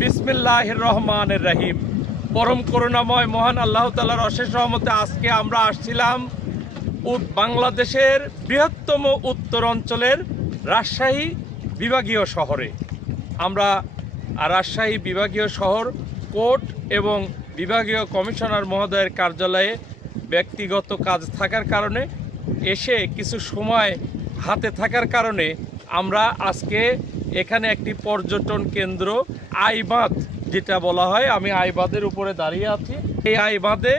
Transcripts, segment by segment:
বিসমিল্লাহির রহমানির রহিম। পরম করুণাময় মহান আল্লাহ তাআলার অশেষ রহমতে আজকে আমরা আসছিলাম বাংলাদেশের বৃহত্তম উত্তর অঞ্চলের রাজশাহী বিভাগীয় শহরে। আমরা রাজশাহী বিভাগীয় শহর কোর্ট এবং বিভাগীয় কমিশনার মহোদয়ের কার্যালয়ে ব্যক্তিগত কাজ থাকার কারণে এসে কিছু সময় হাতে থাকার কারণে আমরা আজকে এখানে একটি পর্যটন কেন্দ্র আইবাঁধ যেটা বলা হয়, আমি আইবাঁধের উপরে দাঁড়িয়ে আছি। এই আইবাঁধে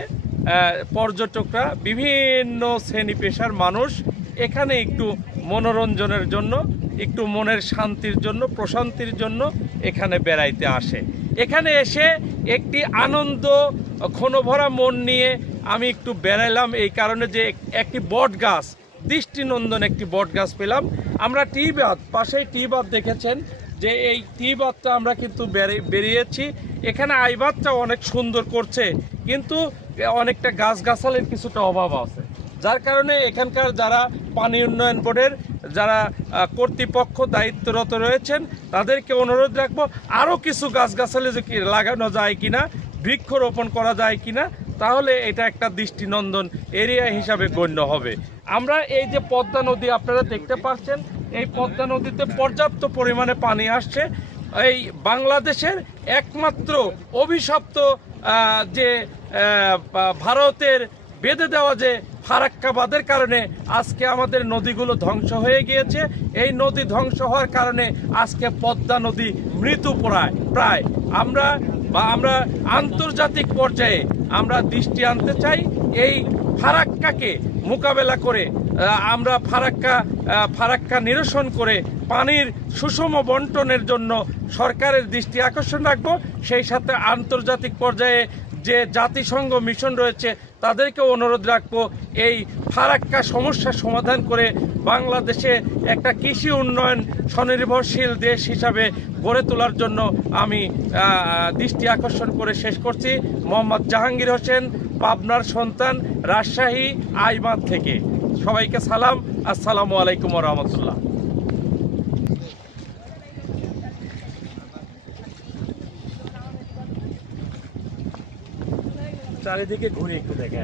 পর্যটকরা বিভিন্ন শ্রেণী পেশার মানুষ এখানে একটু মনোরঞ্জনের জন্য, একটু মনের শান্তির জন্য, প্রশান্তির জন্য এখানে বেড়াইতে আসে। এখানে এসে একটি আনন্দ ক্ষণভরা মন নিয়ে আমি একটু বেড়াইলাম এই কারণে যে একটি বট গাছ, দৃষ্টিনন্দন একটি বট গাছ পেলাম। আমরা টি বাঁধ, পাশেই টি বাঁধ দেখেছেন যে এই টি বাঁধটা আমরা কিন্তু বেরিয়েছি। এখানে আইবাঁধটা অনেক সুন্দর করছে, কিন্তু অনেকটা গাছগাছালির কিছুটা অভাব আছে, যার কারণে এখানকার যারা পানি উন্নয়ন বোর্ডের যারা কর্তৃপক্ষ দায়িত্বরত রয়েছেন তাদেরকে অনুরোধ রাখবো আরও কিছু গাছগাছালি লাগানো যায় কিনা, বৃক্ষরোপণ করা যায় কিনা, তাহলে এটা একটা দৃষ্টিনন্দন এরিয়া হিসাবে গণ্য হবে। আমরা এই যে পদ্মা নদী আপনারা দেখতে পাচ্ছেন, এই পদ্মা নদীতে পর্যাপ্ত পরিমাণে পানি আসছে। এই বাংলাদেশের একমাত্র অভিশপ্ত যে ভারতের বেঁধে দেওয়া যে ফারাক্কা বাঁধের কারণে আজকে আমাদের নদীগুলো ধ্বংস হয়ে গিয়েছে। এই নদী ধ্বংস হওয়ার কারণে আজকে পদ্মা নদী মৃত্যু প্রায়। আমরা আন্তর্জাতিক পর্যায়ে আমরা দৃষ্টি আনতে চাই এই ফারাক্কাকে মোকাবেলা করে, আমরা ফারাক্কা নিরসন করে পানির সুষম বন্টনের জন্য সরকারের দৃষ্টি আকর্ষণ রাখবো। সেই সাথে আন্তর্জাতিক পর্যায়ে যে জাতিসংঘ মিশন রয়েছে তাদেরকে অনুরোধ রাখবো এই ফারাক্কা সমস্যার সমাধান করে বাংলাদেশে একটা কৃষি উন্নয়ন স্বনির্ভরশীল দেশ হিসাবে গড়ে তোলার জন্য আমি দৃষ্টি আকর্ষণ করে শেষ করছি। মোহাম্মদ জাহাঙ্গীর হোসেন, পাবনার সন্তান, রাজশাহী আইবাঁধ থেকে। সবাইকে সালাম, আসসালামু আলাইকুম ওয়া রাহমাতুল্লাহ। চারিদিকে ঘুরে একটু দেখে